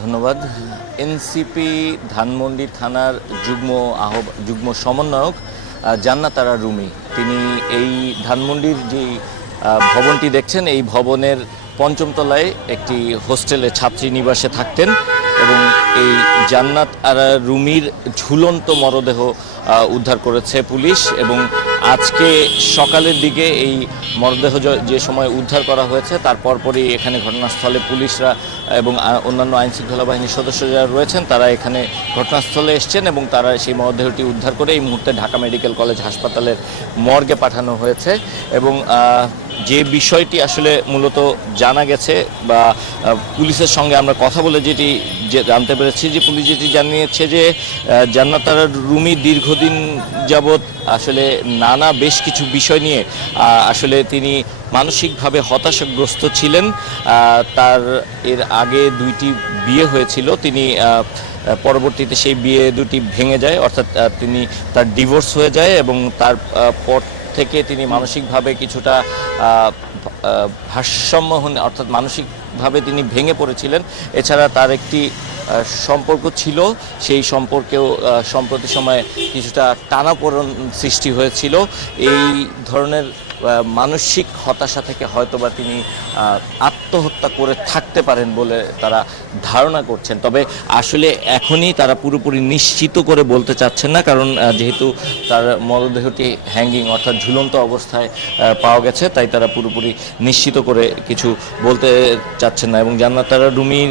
ধন্যবাদ। এনসিপি ধানমন্ডি থানার যুগ্ম সমন্বয়ক জান্নাত আরা রুমি, তিনি এই ধানমন্ডির যে ভবনটি দেখছেন, এই ভবনের পঞ্চম তলায় একটি হোস্টেলে ছাত্রী নিবাসে থাকতেন এবং এই জান্নাত আরা রুমির ঝুলন্ত মরদেহ উদ্ধার করেছে পুলিশ। এবং আজকে সকালের দিকে এই মরদেহ যে সময় উদ্ধার করা হয়েছে তার পরপরই এখানে ঘটনাস্থলে পুলিশরা এবং অন্যান্য আইনশৃঙ্খলা বাহিনীর সদস্য যারা রয়েছেন তারা এখানে ঘটনাস্থলে এসছেন এবং তারা সেই মরদেহটি উদ্ধার করে এই মুহূর্তে ঢাকা মেডিকেল কলেজ হাসপাতালের মর্গে পাঠানো হয়েছে। এবং যে বিষয়টি আসলে মূলত জানা গেছে বা পুলিশের সঙ্গে আমরা কথা বলে যেটি জানতে পেরেছি, যে পুলিশ যেটি জানিয়েছে যে জান্নাত আরা রুমি দীর্ঘদিন যাবৎ আসলে নানা বেশ কিছু বিষয় নিয়ে আসলে তিনি মানসিকভাবে হতাশাগ্রস্ত ছিলেন। তার এর আগে দুইটি বিয়ে হয়েছিল, তিনি পরবর্তীতে সেই বিয়ে দুটি ভেঙে যায়, অর্থাৎ তার ডিভোর্স হয়ে যায় এবং তার পর থেকে তিনি মানসিকভাবে কিছুটা ভারসাম্যহীন, অর্থাৎ মানসিকভাবে তিনি ভেঙে পড়েছিলেন। এছাড়া তার একটি সম্পর্ক ছিল, সেই সম্পর্কেও সম্প্রতি সময়ে কিছুটা টানাপোড়েন সৃষ্টি হয়েছিল। এই ধরনের মানসিক হতাশা থেকে হয়তোবা তিনি আত্মহত্যা করে থাকতে পারেন বলে তারা ধারণা করছেন। তবে আসলে এখনই তারা পুরোপুরি নিশ্চিত করে বলতে চাচ্ছেন না, কারণ যেহেতু তার মরদেহটি হ্যাঙ্গিং অর্থাৎ ঝুলন্ত অবস্থায় পাওয়া গেছে, তাই তারা পুরোপুরি নিশ্চিত করে কিছু বলতে চাচ্ছেন না। এবং জান্নাত আরা রুমির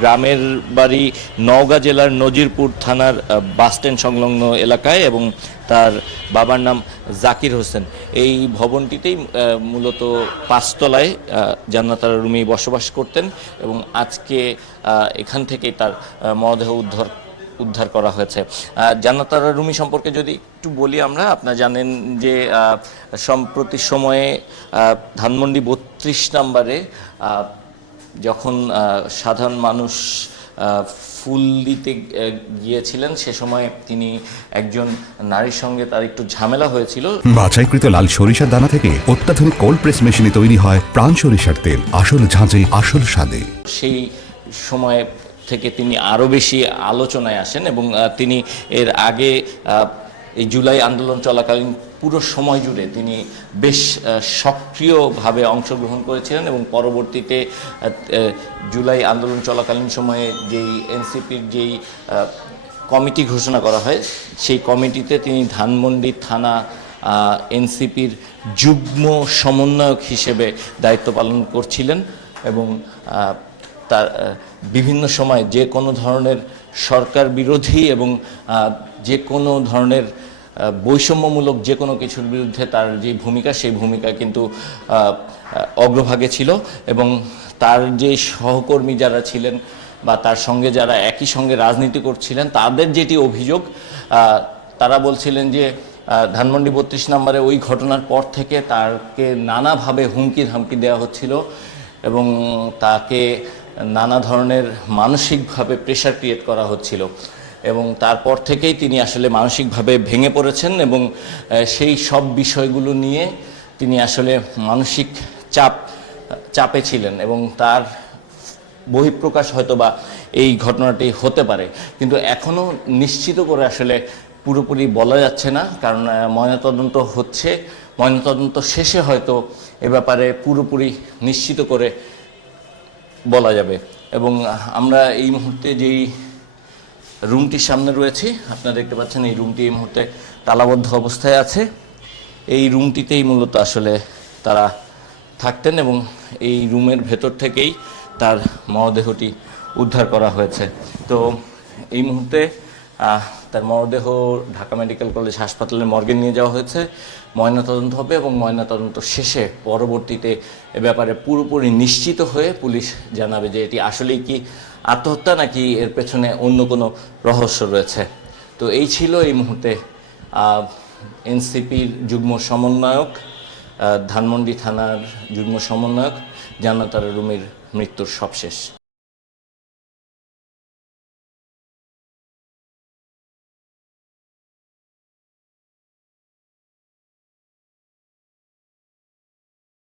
গ্রামের বাড়ি নওগাঁ জেলার নজিরপুর থানার বাসস্ট্যান্ড সংলগ্ন এলাকায় এবং তার বাবার নাম জাকির হোসেন। এই ভবনটিতেই মূলত ৫ তলায় জান্নাত আরা রুমি বসবাস করতেন এবং আজকে এখান থেকেই তার মরদেহ উদ্ধার করা হয়েছে। জান্নাত আরা রুমি সম্পর্কে যদি একটু বলি, আপনারা জানেন যে সম্প্রতি সময়ে ধানমন্ডি ৩২ নম্বরে যখন সাধারণ মানুষ ফুল দিতে গিয়েছিলেন, সে সময় তিনি একজন নারীর সঙ্গে তার একটু ঝামেলা হয়েছিল। বাছাইকৃত লাল সরিষার দানা থেকে অত্যাধুনিক কোল্ড প্রেস মেশিনে তৈরি হয় প্রাণ সরিষার তেল, আসল ঝাঁঝে আসল স্বাদে। সেই সময় থেকে তিনি আরও বেশি আলোচনায় আসেন এবং তিনি এর আগে এই জুলাই আন্দোলন চলাকালীন পুরো সময় জুড়ে তিনি বেশ সক্রিয়ভাবে অংশগ্রহণ করেছিলেন এবং পরবর্তীতে জুলাই আন্দোলন চলাকালীন সময়ে যেই এনসিপির যেই কমিটি ঘোষণা করা হয়, সেই কমিটিতে তিনি ধানমন্ডি থানা এনসিপির যুগ্ম সমন্বয়ক হিসেবে দায়িত্ব পালন করছিলেন এবং তার বিভিন্ন সময় যে কোনো ধরনের সরকার বিরোধী এবং যে কোনো ধরনের বৈষম্যমূলক যে কোনো কিছুর বিরুদ্ধে তার যে ভূমিকা, সেই ভূমিকা কিন্তু অগ্রভাগে ছিল। এবং তার যে সহকর্মী যারা ছিলেন বা তার সঙ্গে যারা একই সঙ্গে রাজনীতি করছিলেন, তাদের যেটি অভিযোগ, তারা বলছিলেন যে ধানমন্ডি ৩২ নম্বরে ওই ঘটনার পর থেকে তাকে নানাভাবে হুমকি ধামকি দেওয়া হচ্ছিল এবং তাকে নানা ধরনের মানসিকভাবে প্রেশার ক্রিয়েট করা হচ্ছিল এবং তারপর থেকেই তিনি আসলে মানসিকভাবে ভেঙে পড়েছেন এবং সেই সব বিষয়গুলো নিয়ে তিনি আসলে মানসিক চাপে ছিলেন এবং তার বহিঃপ্রকাশ হয়তোবা এই ঘটনাটি হতে পারে, কিন্তু এখনও নিশ্চিত করে আসলে পুরোপুরি বলা যাচ্ছে না, কারণ ময়নাতদন্ত হচ্ছে। ময়নাতদন্ত শেষে হয়তো এ ব্যাপারে পুরোপুরি নিশ্চিত করে বলা যাবে। এবং আমরা এই মুহূর্তে যেই রুমটির সামনে রয়েছি, আপনারা দেখতে পাচ্ছেন এই রুমটি এই মুহূর্তে তালাবদ্ধ অবস্থায় আছে। এই রুমটিতেই মূলত আসলে তারা থাকতেন এবং এই রুমের ভেতর থেকেই তার মরদেহটি উদ্ধার করা হয়েছে। তো এই মুহূর্তে তার মরদেহ ঢাকা মেডিকেল কলেজ হাসপাতালের মর্গে নিয়ে যাওয়া হয়েছে, ময়নাতদন্ত হবে এবং ময়নাতদন্ত শেষে পরবর্তীতে এ ব্যাপারে পুরোপুরি নিশ্চিত হয়ে পুলিশ জানাবে যে এটি আসলেই কি আত্মহত্যা নাকি এর পেছনে অন্য কোনো রহস্য রয়েছে। তো এই ছিল এই মুহূর্তে এনসিপির যুগ্ম সমন্বয়ক, ধানমন্ডি থানার যুগ্ম সমন্বয়ক জান্নাত আরা রুমির মৃত্যুর সবশেষ।